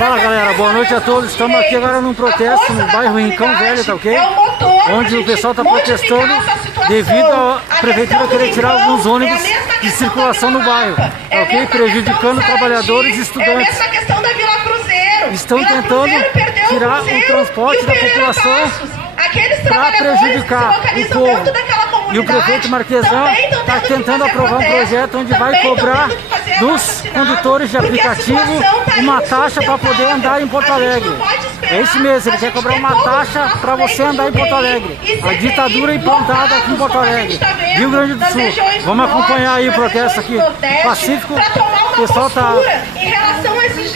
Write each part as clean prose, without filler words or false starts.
Fala galera, boa noite a todos. Estamos aqui agora num protesto no bairro Rincão Velho, tá ok? Onde o pessoal está protestando devido à prefeitura querer tirar alguns ônibus de circulação no bairro, tá ok? Prejudicando trabalhadores e estudantes. Estão tentando tirar o transporte da população para prejudicar o povo. E o prefeito Marquesan está tentando aprovar um projeto onde vai cobrar dos condutores de aplicativo uma taxa para poder andar em Porto Alegre. É isso mesmo, ele quer cobrar uma taxa para você andar em Porto Alegre. A ditadura implantada aqui em Porto Alegre, Rio Grande do Sul. Vamos acompanhar aí o protesto aqui pacífico. O pessoal está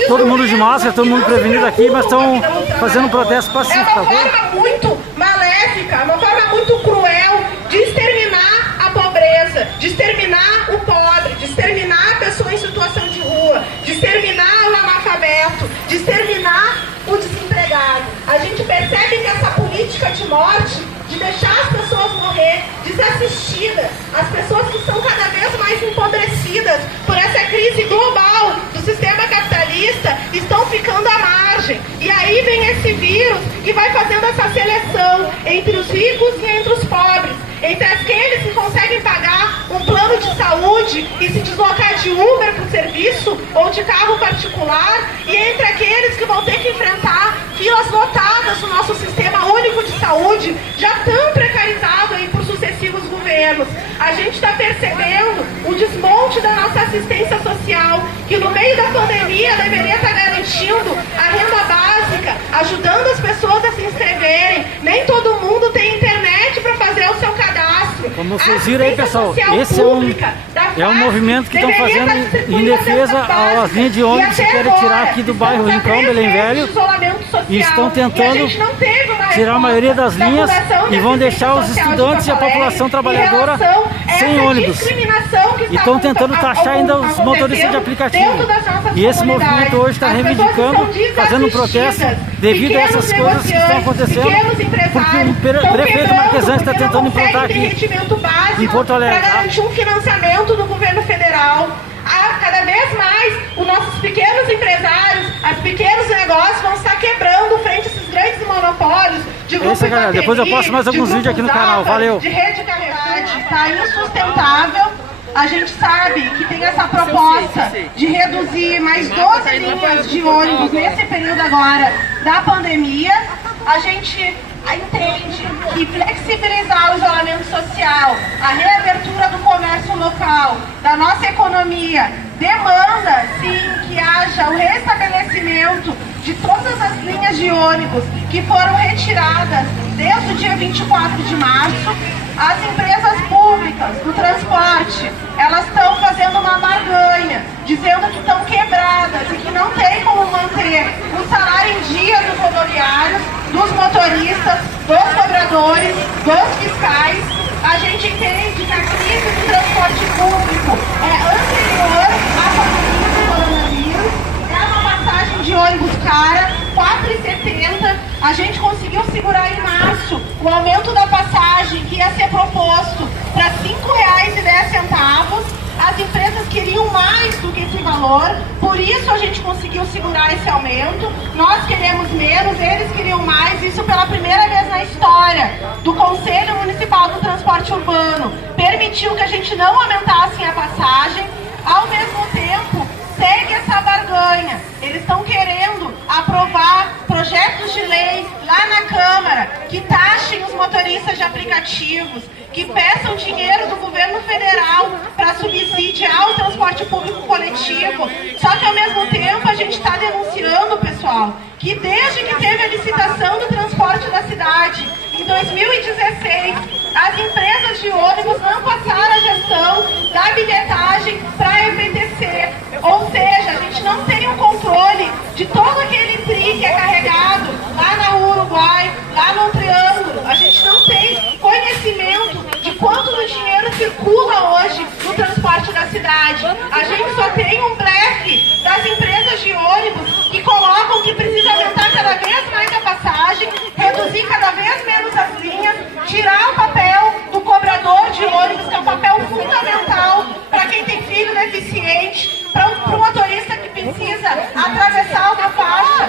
todo mundo de máscara, todo mundo prevenido aqui, mas estão fazendo um protesto pacífico, tá ok? É uma forma muito maléfica, uma forma muito cruel de exterminar a pobreza, de exterminar o pobre, de exterminar a pessoa em situação de rua, de exterminar o analfabeto, de exterminar o desempregado. A gente percebe que essa política de morte, de deixar as pessoas morrer desassistidas, as pessoas que estão cada vez mais empobrecidas por essa crise global do sistema capitalista, estão ficando à margem. E aí vem esse vírus e vai fazendo essa seleção entre os ricos e entre os pobres, entre aqueles que conseguem pagar um plano de saúde e se deslocar de Uber para o serviço ou de carro particular, e entre aqueles que vão ter que enfrentar filas lotadas no nosso sistema único de saúde, já tão precarizado aí por sucessivos governos. A gente está percebendo o desmonte da nossa assistência social, que no meio da pandemia deveria estar garantindo a renda básica, ajudando as pessoas a se inscreverem. Nem todo mundo tem internet para fazer o seu cadastro. Como vocês viram aí, pessoal, esse é um movimento que estão fazendo em defesa às linhas de ônibus que querem tirar aqui do bairro Rincão, Belém Velho, e estão tentando tirar a maioria das linhas e vão deixar os estudantes e a população trabalhadora sem ônibus. E estão tentando taxar ainda os motoristas de aplicativo. E esse movimento hoje está reivindicando, fazendo um protesto devido a essas coisas que estão acontecendo, porque o prefeito Marquesan está tentando implantar aqui em Porto Alegre. Para garantir um financiamento do governo federal. Cada vez mais, os nossos pequenos empresários, os pequenos negócios vão estar quebrando frente a esses grandes monopólios de grupos de galera. Depois eu posto mais alguns vídeos aqui no canal. Valeu! De rede de carregagem. Está insustentável. A gente sabe que tem essa proposta de reduzir mais 12 linhas de ônibus nesse período agora da pandemia. A gente entende que flexibilizar o isolamento social, a reabertura do comércio local, da nossa economia, demanda sim que haja o restabelecimento de todas as linhas de ônibus que foram retiradas desde o dia 24 de março. As empresas públicas do transporte, elas estão fazendo uma barganha, dizendo que estão quebradas e que não tem como manter o salário em dia dos rodoviários, dos motoristas, dos cobradores, dos fiscais. A gente entende que a crise do transporte público é anterior à pandemia do coronavírus, é uma passagem de ônibus cara, R$ 4,70. A gente conseguiu segurar em março o aumento da passagem que ia ser proposto para R$ 5,10. As empresas queriam mais do que esse valor, por isso a gente conseguiu segurar esse aumento. Nós queremos menos, eles queriam mais, isso pela primeira vez na história do Conselho Municipal do Transporte Urbano. Permitiu que a gente não aumentasse a passagem, ao mesmo tempo segue essa barganha. Eles estão querendo aprovar projetos de lei lá na Câmara que taxem os motoristas de aplicativos, que peçam dinheiro do governo federal para subsidiar o transporte público coletivo. Só que ao mesmo tempo a gente está denunciando, pessoal, que desde que teve a licitação do transporte da cidade, em 2016, as empresas de ônibus não passaram a gestão da bilhetagem para a EPTC. Ou seja, a gente não tem o controle de todo aquele tri que é carregado lá na Uruguai, lá no Triângulo. A gente não tem conhecimento de quanto do dinheiro circula hoje no transporte da cidade. A gente só tem um blefe das empresas de ônibus que colocam que precisa aumentar cada vez mais a passagem, reduzir cada vez menos as linhas, tirar o papel do cobrador de ônibus, que é um papel fundamental para quem tem filho deficiente, para o motorista que precisa atravessar uma faixa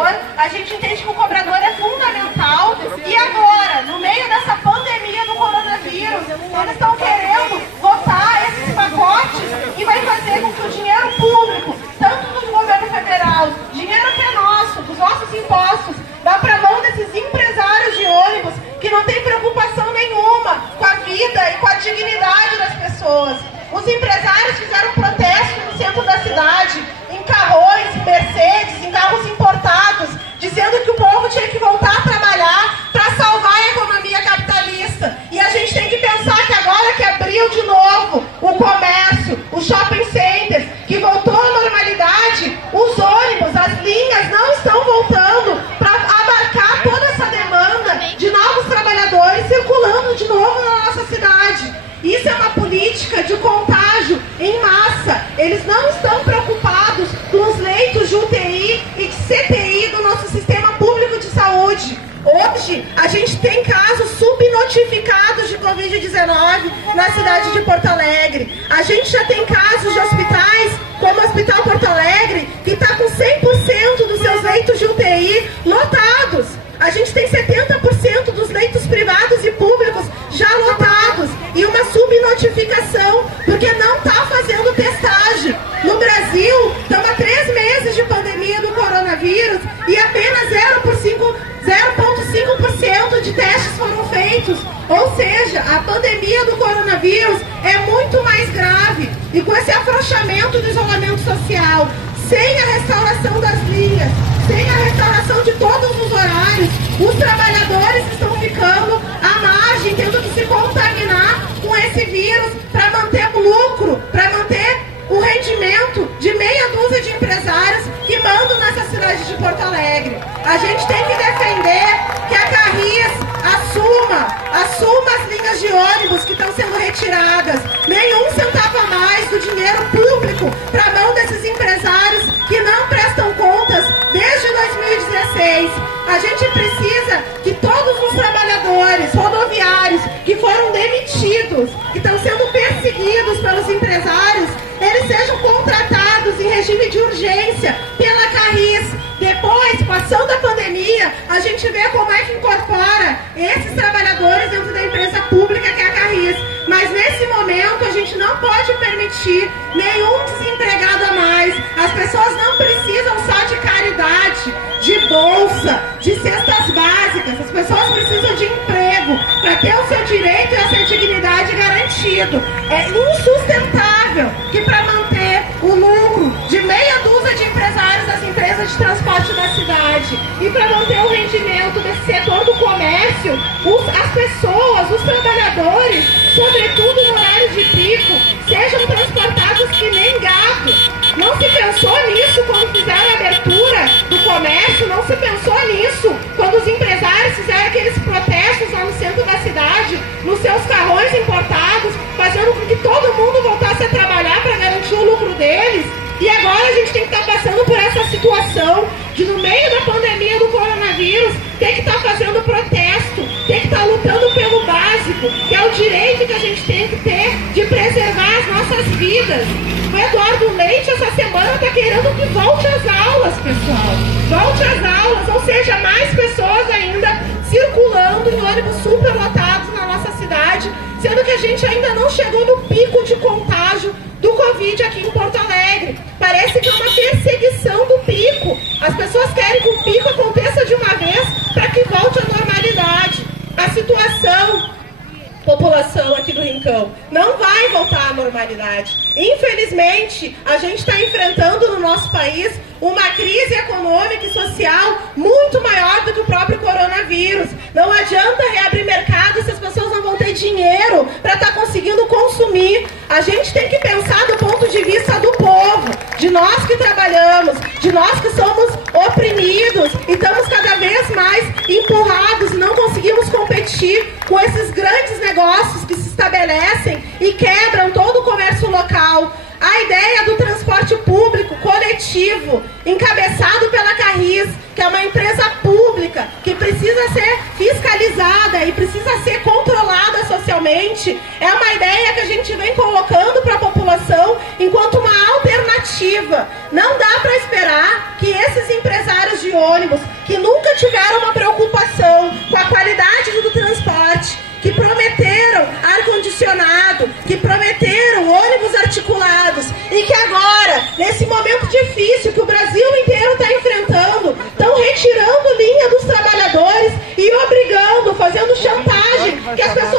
cobrador, a gente entende que o cobrador é fundamental, e agora, no meio dessa pandemia do coronavírus, eles estão querendo votar esses pacotes e vai fazer com que o dinheiro público, tanto do governo federal, dinheiro que é nosso, dos nossos impostos, vá para a mão desses empresários de ônibus que não tem preocupação nenhuma com a vida e com a dignidade das pessoas. Os empresários fizeram protesto no centro da cidade, em carrões, em Mercedes, em carros importados, dizendo que o povo tinha que voltar a trabalhar para salvar a economia capitalista. E a gente tem que pensar que agora que abriu de novo o comércio, os shopping centers, que voltou à normalidade, os ônibus, as linhas não estão voltando para abarcar toda essa demanda de novos trabalhadores circulando de novo na nossa cidade. Isso é uma política de contágio em massa. Eles não estão preocupados com os leitos de UTI e de CTI do nosso sistema público de saúde. Hoje, a gente tem casos subnotificados de Covid-19 na cidade de Porto Alegre. A gente já tem casos de hospitais, como o Hospital Porto Alegre, que está com 100% dos seus leitos de UTI lotados. A gente tem 70% dos leitos privados e públicos já lotados e uma subnotificação porque não está fazendo testagem. No Brasil, estamos há 3 meses de pandemia do coronavírus e apenas 0,5% de testes foram feitos. Ou seja, a pandemia do coronavírus é muito mais grave. E com esse afrouxamento do isolamento social, sem a restauração das linhas, sem a restauração de todos os horários, os trabalhadores estão ficando à margem, tendo que se contaminar com esse vírus para manter o lucro, para manter o rendimento de meia dúzia de empresários que mandam nessa cidade de Porto Alegre. A gente tem que defender que a Carris assuma as linhas de ônibus que estão sendo retiradas, nenhum centavo a mais do dinheiro público para a mão desses empresários que não prestam contas desde 2016. A gente precisa que todos os trabalhadores rodoviários que foram demitidos, que estão sendo perseguidos pelos empresários, eles sejam contratados em regime de urgência pela Carris. Depois, passando a pandemia, a gente vê como é que incorpora esses trabalhadores dentro da empresa pública que é a Carris. Mas nesse momento a gente não pode permitir nenhum desempregado a mais. As pessoas não precisam só de caridade, de bolsa, de cestas básicas. As pessoas precisam de emprego para ter o seu direito e a sua dignidade garantido. É insustentável que para manter o lucro de meia dúzia de empresários das empresas de transporte da cidade e para manter o rendimento desse setor do comércio, as pessoas, os trabalhadores, sobretudo no horário de pico, sejam transportados que nem gado. Não se pensou nisso quando fizeram a abertura do comércio, não se pensou nisso quando os empresários fizeram aqueles protestos lá no centro da cidade, nos seus carrões importados, fazendo com que todo mundo voltasse a trabalhar para garantir o lucro deles. E agora a gente tem que estar passando por essa situação de, no meio da pandemia do coronavírus, ter que estar fazendo protesto, ter que estar lutando pelo básico, que é o direito que a gente tem que ter de preservar as nossas vidas. O Eduardo Leite, essa semana, está querendo que volte às aulas, pessoal. Volte às aulas, ou seja, mais pessoas ainda circulando em ônibus superlotados na nossa cidade, sendo que a gente ainda não chegou no pico de contágio do Covid aqui em Porto Alegre. Parece que é uma perseguição do pico. As pessoas querem que o pico aconteça de uma vez para que volte à normalidade. A situação, população aqui do Rincão, não vai voltar à normalidade. Infelizmente, a gente está enfrentando no nosso país uma crise econômica e social muito maior do que o próprio coronavírus. Não adianta reabrir mercado se as pessoas não vão ter dinheiro para estar conseguindo consumir. A gente tem que pensar do ponto de vista do povo, de nós que trabalhamos, de nós que somos oprimidos e estamos cada vez mais empurrados e não conseguimos competir com esses grandes negócios que se estabelecem e quebram todo o comércio local. A ideia do transporte público coletivo, encabeçado pela Carris, que é uma empresa pública, que precisa ser fiscalizada e precisa ser controlada socialmente, é uma ideia que a gente vem colocando para a população enquanto uma alternativa alternativa. Não dá para esperar que esses empresários de ônibus, que nunca tiveram uma preocupação com a qualidade do transporte, que prometeram ar-condicionado, que prometeram ônibus articulados e que agora, nesse momento difícil que o Brasil inteiro está enfrentando, estão retirando linha dos trabalhadores e obrigando, fazendo chantagem, que as pessoas